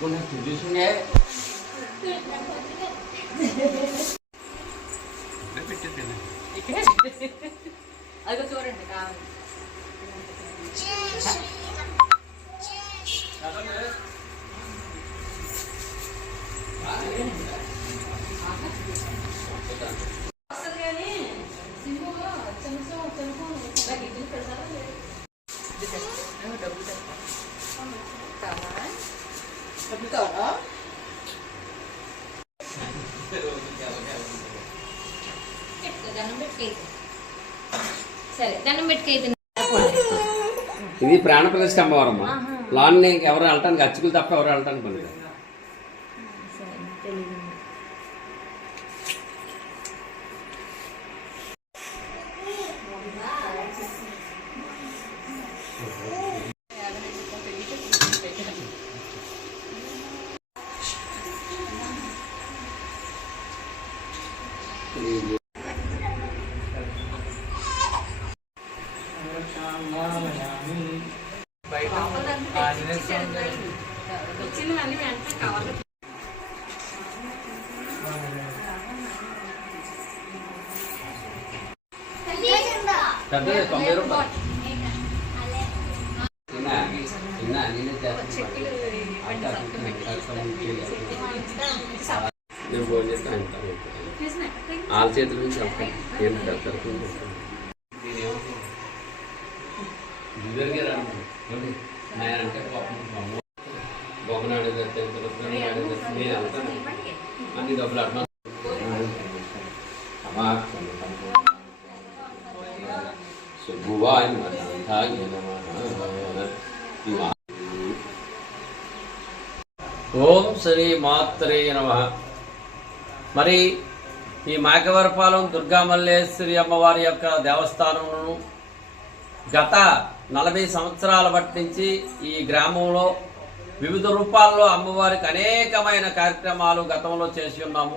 చూసిండే అదిగో చూడండి కావాలి వస్తుంది కానీ సింహు చెంచం చెంపు ఇడ్లీ పెడతారా డబ్బులు డబ్బులు కావాలా ఇది ప్రాణప్రతిష్ఠ అమ్మవారమ్మ. లాన్ ఎవరు వెళ్ళటానికి అచ్చుకులు తప్ప ఎవరు వెళ్ళటానికి పని. పెద్దది 90 రూపాయలు. నేను ఫోన్ చేస్తే వాళ్ళ చేతుల నుంచి అంటే బొమ్మను ఆడేదంటే నేను వెళ్తాను అన్ని డబ్బులు అడ్వాన్స్ ఓం శ్రీ మాత్రే నమః. మరి ఈ మాకవరపాలెం దుర్గామల్లేశ్వరి అమ్మవారి యొక్క దేవస్థానమును గత 40 సంవత్సరాల బట్టి నుంచి ఈ గ్రామంలో వివిధ రూపాల్లో అమ్మవారికి అనేకమైన కార్యక్రమాలు గతంలో చేసి ఉన్నాము.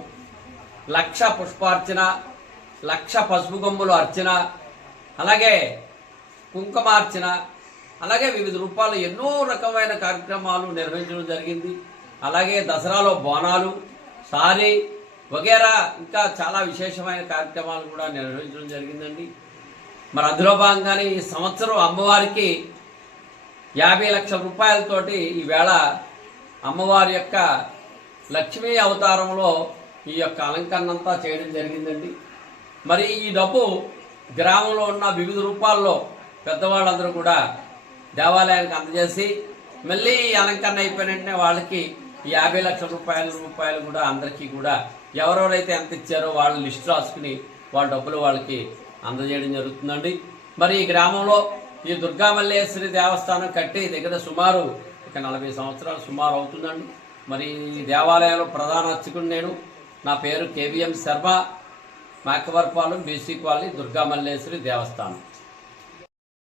1,00,000 పుష్పార్చన, 1,00,000 పసుపు కొమ్ములు అర్చన, అలాగే కుంకుమార్చన, అలాగే వివిధ రూపాల్లో ఎన్నో రకమైన కార్యక్రమాలు నిర్వహించడం జరిగింది. అలాగే దసరాలో బోనాలు, సారీ వగేరా ఇంకా చాలా విశేషమైన కార్యక్రమాలు కూడా నిర్వహించడం జరిగిందండి. మరి అందులో భాగంగానే ఈ సంవత్సరం అమ్మవారికి 50 లక్షల రూపాయలతోటి ఈవేళ అమ్మవారి యొక్క లక్ష్మీ అవతారంలో ఈ యొక్క అలంకరణ అంతా చేయడం జరిగిందండి. మరి ఈ డబ్బు గ్రామంలో ఉన్న వివిధ రూపాల్లో పెద్దవాళ్ళందరూ కూడా దేవాలయానికి అందజేసి మళ్ళీ ఈ అలంకరణ అయిపోయిన వెంటనే వాళ్ళకి 50 లక్షల రూపాయలు కూడా అందరికీ కూడా ఎవరెవరైతే ఎంత ఇచ్చారో వాళ్ళు లిస్ట్ రాసుకుని వాళ్ళ డబ్బులు వాళ్ళకి అందజేయడం జరుగుతుందండి. మరి ఈ గ్రామంలో ఈ దుర్గామల్లేశ్వరి దేవస్థానం కట్టి దగ్గర సుమారు 40 సంవత్సరాలు సుమారు అవుతుందండి. మరి ఈ దేవాలయంలో ప్రధాన అర్చకుడు నేను. నా పేరు KVM Sharma, Makavarapalem BC colony, Durgamalleswari దేవస్థానం.